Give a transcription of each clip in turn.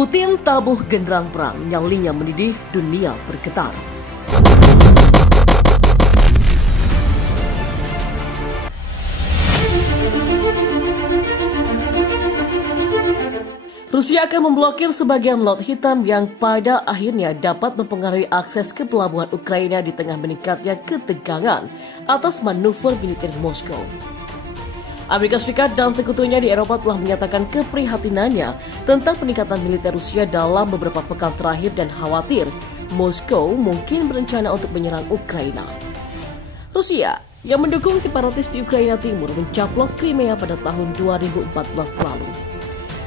Putin tabuh genderang perang, nyalinya mendidih, dunia bergetar. Rusia akan memblokir sebagian Laut Hitam yang pada akhirnya dapat mempengaruhi akses ke pelabuhan Ukraina di tengah meningkatnya ketegangan atas manuver militer Moskow. Amerika Serikat dan sekutunya di Eropa telah menyatakan keprihatinannya tentang peningkatan militer Rusia dalam beberapa pekan terakhir dan khawatir Moskow mungkin berencana untuk menyerang Ukraina. Rusia yang mendukung separatis di Ukraina Timur mencaplok Crimea pada tahun 2014 lalu.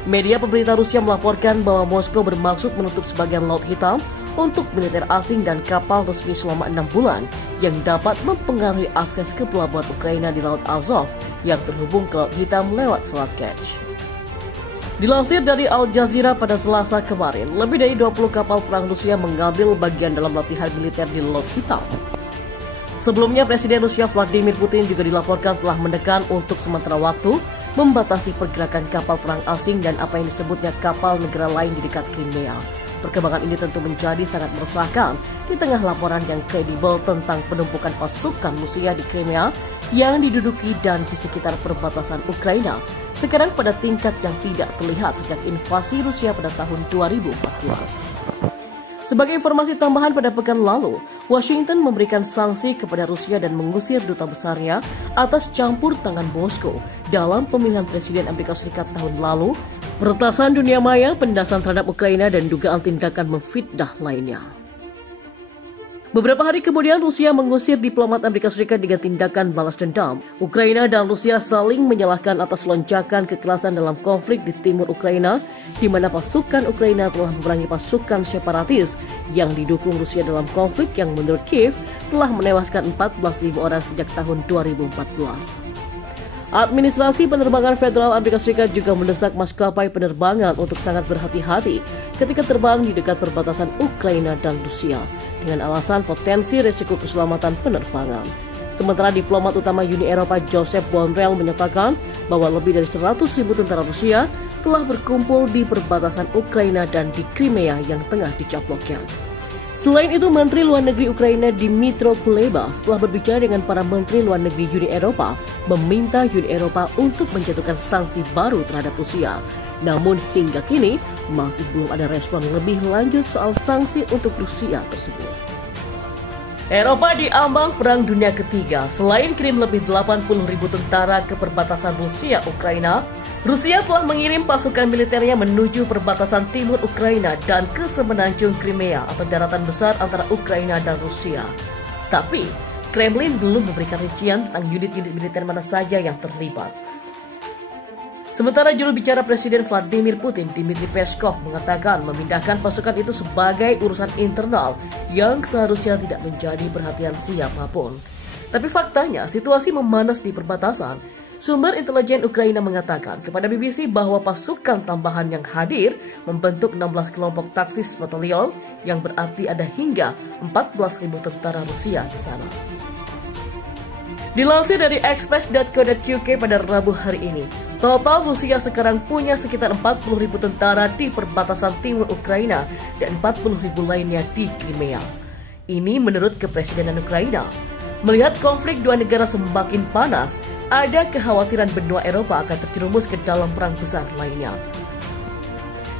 Media pemerintah Rusia melaporkan bahwa Moskow bermaksud menutup sebagian Laut Hitam untuk militer asing dan kapal resmi selama 6 bulan yang dapat mempengaruhi akses ke pelabuhan Ukraina di Laut Azov yang terhubung ke Laut Hitam lewat Selat Kerch. Dilansir dari Al Jazeera pada Selasa kemarin, lebih dari 20 kapal perang Rusia mengambil bagian dalam latihan militer di Laut Hitam. Sebelumnya, Presiden Rusia Vladimir Putin juga dilaporkan telah menekan untuk sementara waktu membatasi pergerakan kapal perang asing dan apa yang disebutnya kapal negara lain di dekat Crimea. Perkembangan ini tentu menjadi sangat meresahkan di tengah laporan yang kredibel tentang penumpukan pasukan Rusia di Crimea yang diduduki dan di sekitar perbatasan Ukraina, sekarang pada tingkat yang tidak terlihat sejak invasi Rusia pada tahun 2014. Sebagai informasi tambahan, pada pekan lalu, Washington memberikan sanksi kepada Rusia dan mengusir duta besarnya atas campur tangan Moskow dalam pemilihan Presiden Amerika Serikat tahun lalu, peretasan dunia maya, penindasan terhadap Ukraina, dan dugaan tindakan memfitnah lainnya. Beberapa hari kemudian, Rusia mengusir diplomat Amerika Serikat dengan tindakan balas dendam. Ukraina dan Rusia saling menyalahkan atas lonjakan kekerasan dalam konflik di timur Ukraina, di mana pasukan Ukraina telah memerangi pasukan separatis yang didukung Rusia dalam konflik yang menurut Kiev telah menewaskan 14.000 orang sejak tahun 2014. Administrasi Penerbangan Federal Amerika Serikat juga mendesak maskapai penerbangan untuk sangat berhati-hati ketika terbang di dekat perbatasan Ukraina dan Rusia dengan alasan potensi risiko keselamatan penerbangan. Sementara diplomat utama Uni Eropa Joseph Borrell menyatakan bahwa lebih dari 100.000 tentara Rusia telah berkumpul di perbatasan Ukraina dan di Crimea yang tengah dicaploknya. Selain itu, Menteri Luar Negeri Ukraina Dmytro Kuleba setelah berbicara dengan para Menteri Luar Negeri Uni Eropa meminta Uni Eropa untuk menjatuhkan sanksi baru terhadap Rusia. Namun hingga kini masih belum ada respon lebih lanjut soal sanksi untuk Rusia tersebut. Eropa diambang Perang Dunia Ketiga. Selain kirim lebih 80.000 tentara ke perbatasan Rusia-Ukraina, Rusia telah mengirim pasukan militernya menuju perbatasan timur Ukraina dan ke semenanjung Crimea atau daratan besar antara Ukraina dan Rusia. Tapi, Kremlin belum memberikan rincian tentang unit-unit militer mana saja yang terlibat. Sementara juru bicara Presiden Vladimir Putin, Dmitry Peskov, mengatakan memindahkan pasukan itu sebagai urusan internal yang seharusnya tidak menjadi perhatian siapapun. Tapi faktanya, situasi memanas di perbatasan. Sumber intelijen Ukraina mengatakan kepada BBC bahwa pasukan tambahan yang hadir membentuk 16 kelompok taktis batalion yang berarti ada hingga 14.000 tentara Rusia di sana. Dilansir dari express.co.uk pada Rabu hari ini, total Rusia sekarang punya sekitar 40.000 tentara di perbatasan timur Ukraina dan 40.000 lainnya di Crimea. Ini menurut kepresidenan Ukraina. Melihat konflik dua negara semakin panas, ada kekhawatiran benua Eropa akan terjerumus ke dalam perang besar lainnya.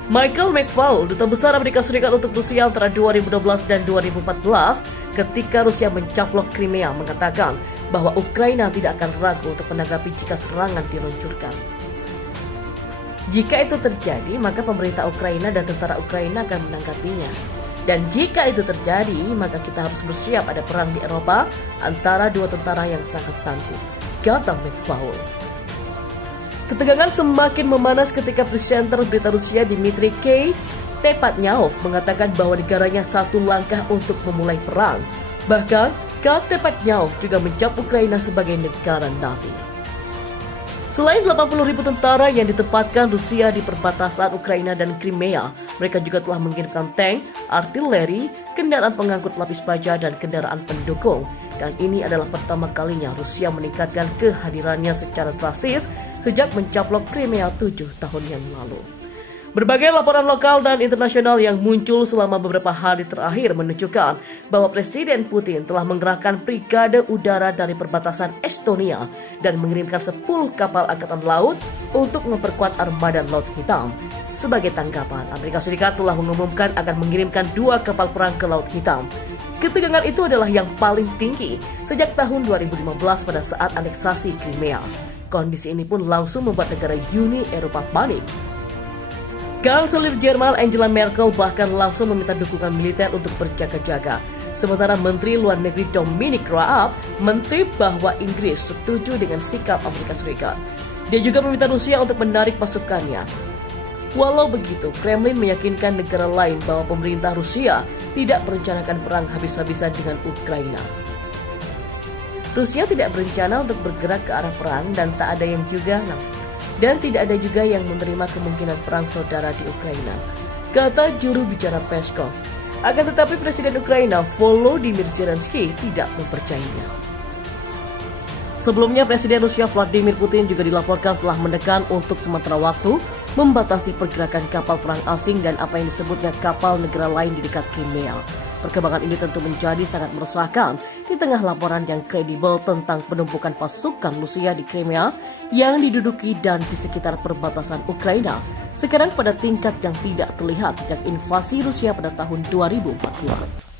Michael McFaul, duta besar Amerika Serikat untuk Rusia antara 2012 dan 2014, ketika Rusia mencaplok Crimea, mengatakan bahwa Ukraina tidak akan ragu untuk menanggapi jika serangan diluncurkan. Jika itu terjadi, maka pemerintah Ukraina dan tentara Ukraina akan menanggapinya. Dan jika itu terjadi, maka kita harus bersiap ada perang di Eropa antara dua tentara yang sangat tangguh, kata McFaul. Ketegangan semakin memanas ketika presenter berita Rusia Dmitry K. Tepatnyov mengatakan bahwa negaranya satu langkah untuk memulai perang. Bahkan, K. Tepatnyov juga mencap Ukraina sebagai negara Nazi. Selain 80.000 tentara yang ditempatkan Rusia di perbatasan Ukraina dan Crimea, mereka juga telah mengirimkan tank, artileri, kendaraan pengangkut lapis baja, dan kendaraan pendukung. Dan ini adalah pertama kalinya Rusia meningkatkan kehadirannya secara drastis sejak mencaplok Crimea 7 tahun yang lalu. Berbagai laporan lokal dan internasional yang muncul selama beberapa hari terakhir menunjukkan bahwa Presiden Putin telah menggerakkan brigade udara dari perbatasan Estonia dan mengirimkan 10 kapal angkatan laut untuk memperkuat armada Laut Hitam. Sebagai tanggapan, Amerika Serikat telah mengumumkan akan mengirimkan 2 kapal perang ke Laut Hitam. Ketegangan itu adalah yang paling tinggi sejak tahun 2015 pada saat aneksasi Crimea. Kondisi ini pun langsung membuat negara Uni Eropa panik. Kanselir Jerman Angela Merkel bahkan langsung meminta dukungan militer untuk berjaga-jaga. Sementara Menteri Luar Negeri Dominic Raab menteri bahwa Inggris setuju dengan sikap Amerika Serikat. Dia juga meminta Rusia untuk menarik pasukannya. Walau begitu, Kremlin meyakinkan negara lain bahwa pemerintah Rusia tidak merencanakan perang habis-habisan dengan Ukraina. Rusia tidak berencana untuk bergerak ke arah perang dan tidak ada juga yang menerima kemungkinan perang saudara di Ukraina, kata juru bicara Peskov. Akan tetapi Presiden Ukraina Volodymyr Zelensky tidak mempercayainya. Sebelumnya Presiden Rusia Vladimir Putin juga dilaporkan telah menekan untuk sementara waktu membatasi pergerakan kapal perang asing dan apa yang disebutnya kapal negara lain di dekat Crimea. Perkembangan ini tentu menjadi sangat meresahkan di tengah laporan yang kredibel tentang penumpukan pasukan Rusia di Crimea yang diduduki dan di sekitar perbatasan Ukraina, sekarang pada tingkat yang tidak terlihat sejak invasi Rusia pada tahun 2014.